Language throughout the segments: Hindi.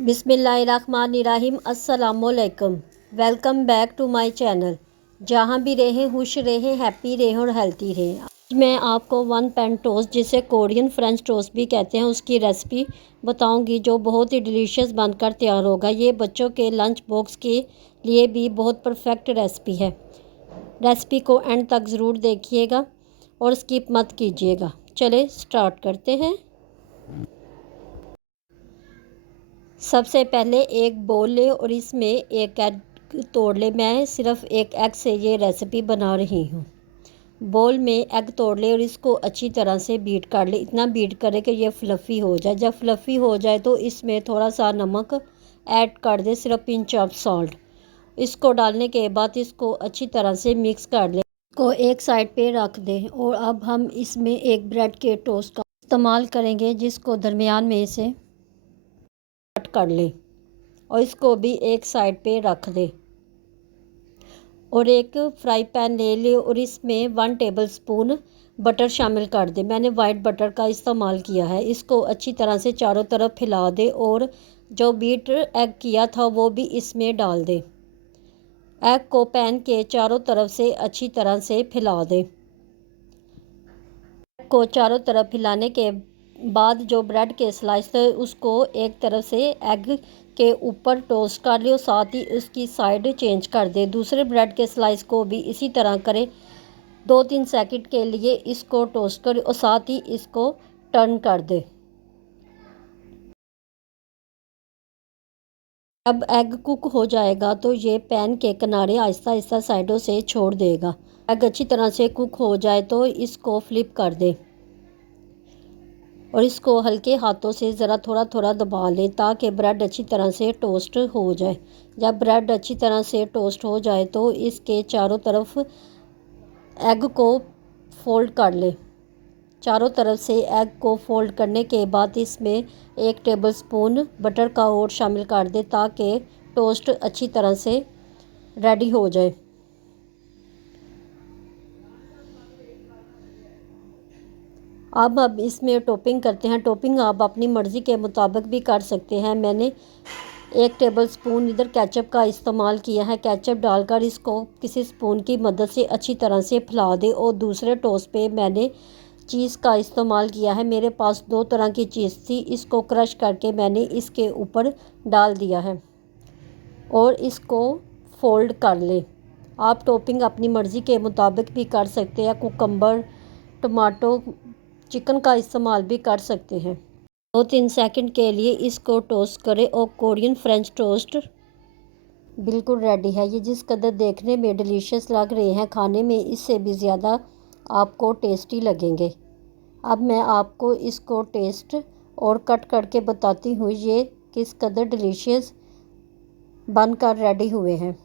बिस्मिल्लाहिर्रहमानिर्रहीम अस्सलामुअलैकुम। Welcome back to my channel. जहाँ भी रहें खुश रहें, हैप्पी रहें और हेल्थी रहें। आज मैं आपको वन पैन टोस्ट, जिसे कोरियन फ्रेंच टोस्ट भी कहते हैं, उसकी रेसिपी बताऊंगी जो बहुत ही डिलीशियस बनकर तैयार होगा। ये बच्चों के लंच बॉक्स के लिए भी बहुत परफेक्ट रेसिपी है। रेसिपी को एंड तक ज़रूर देखिएगा और स्किप मत कीजिएगा। चले स्टार्ट करते हैं। सबसे पहले एक बोल ले और इसमें एक एग तोड़ ले। मैं सिर्फ एक एग से ये रेसिपी बना रही हूँ। बोल में एग तोड़ ले और इसको अच्छी तरह से बीट कर ले। इतना बीट करे कि ये फ्लफ़ी हो जाए। जब फ्लफ़ी हो जाए तो इसमें थोड़ा सा नमक ऐड कर दे, सिर्फ पिंच ऑफ सॉल्ट। इसको डालने के बाद इसको अच्छी तरह से मिक्स कर ले। इसको एक साइड पे रख दे और अब हम इसमें एक ब्रेड के टोस्ट का इस्तेमाल करेंगे, जिसको दरमियान में से कट कर ले और इसको भी एक साइड पे रख दे। और एक फ्राई पैन ले ले और इसमें 1 टेबलस्पून बटर शामिल कर दे। मैंने वाइट बटर का इस्तेमाल किया है। इसको अच्छी तरह से चारों तरफ फैला दे और जो बीट एग किया था वो भी इसमें डाल दे। एग को पैन के चारों तरफ से अच्छी तरह से फैला दे। को चारों तरफ फैलाने के बाद जो ब्रेड के स्लाइस थे उसको एक तरफ से एग के ऊपर टोस्ट कर ले और साथ ही उसकी साइड चेंज कर दे। दूसरे ब्रेड के स्लाइस को भी इसी तरह करें। 2-3 सेकंड के लिए इसको टोस्ट करे और साथ ही इसको टर्न कर दे। अब एग कुक हो जाएगा तो ये पैन के किनारे आहिस्ता आहिस्ता साइडों से छोड़ देगा। एग अच्छी तरह से कुक हो जाए तो इसको फ्लिप कर दे और इसको हल्के हाथों से ज़रा थोड़ा थोड़ा दबा लें ताकि ब्रेड अच्छी तरह से टोस्ट हो जाए। जब ब्रेड अच्छी तरह से टोस्ट हो जाए तो इसके चारों तरफ एग को फोल्ड कर ले। चारों तरफ से एग को फोल्ड करने के बाद इसमें 1 टेबलस्पून बटर का और शामिल कर दे ताकि टोस्ट अच्छी तरह से रेडी हो जाए। अब इसमें टॉपिंग करते हैं। टॉपिंग आप अपनी मर्ज़ी के मुताबिक भी कर सकते हैं। मैंने 1 टेबलस्पून इधर केचप का इस्तेमाल किया है। केचप डालकर इसको किसी स्पून की मदद से अच्छी तरह से फैला दे और दूसरे टोस्ट पे मैंने चीज़ का इस्तेमाल किया है। मेरे पास 2 तरह की चीज़ थी। इसको क्रश करके मैंने इसके ऊपर डाल दिया है और इसको फोल्ड कर ले। आप टॉपिंग अपनी मर्ज़ी के मुताबिक भी कर सकते हैं। कुकम्बर, टमाटो, चिकन का इस्तेमाल भी कर सकते हैं। 2-3 सेकंड के लिए इसको टोस्ट करें और कोरियन फ्रेंच टोस्ट बिल्कुल रेडी है। ये जिस कदर देखने में डिलीशियस लग रहे हैं, खाने में इससे भी ज़्यादा आपको टेस्टी लगेंगे। अब मैं आपको इसको टेस्ट और कट करके बताती हूँ ये किस कदर डिलीशियस बनकर रेडी हुए हैं।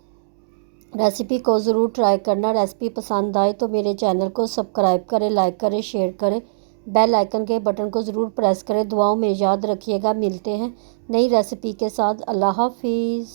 रेसिपी को ज़रूर ट्राई करना। रेसिपी पसंद आए तो मेरे चैनल को सब्सक्राइब करें, लाइक करें, शेयर करें। बेल आइकन के बटन को ज़रूर प्रेस करें। दुआओं में याद रखिएगा। मिलते हैं नई रेसिपी के साथ। अल्लाह हाफिज़।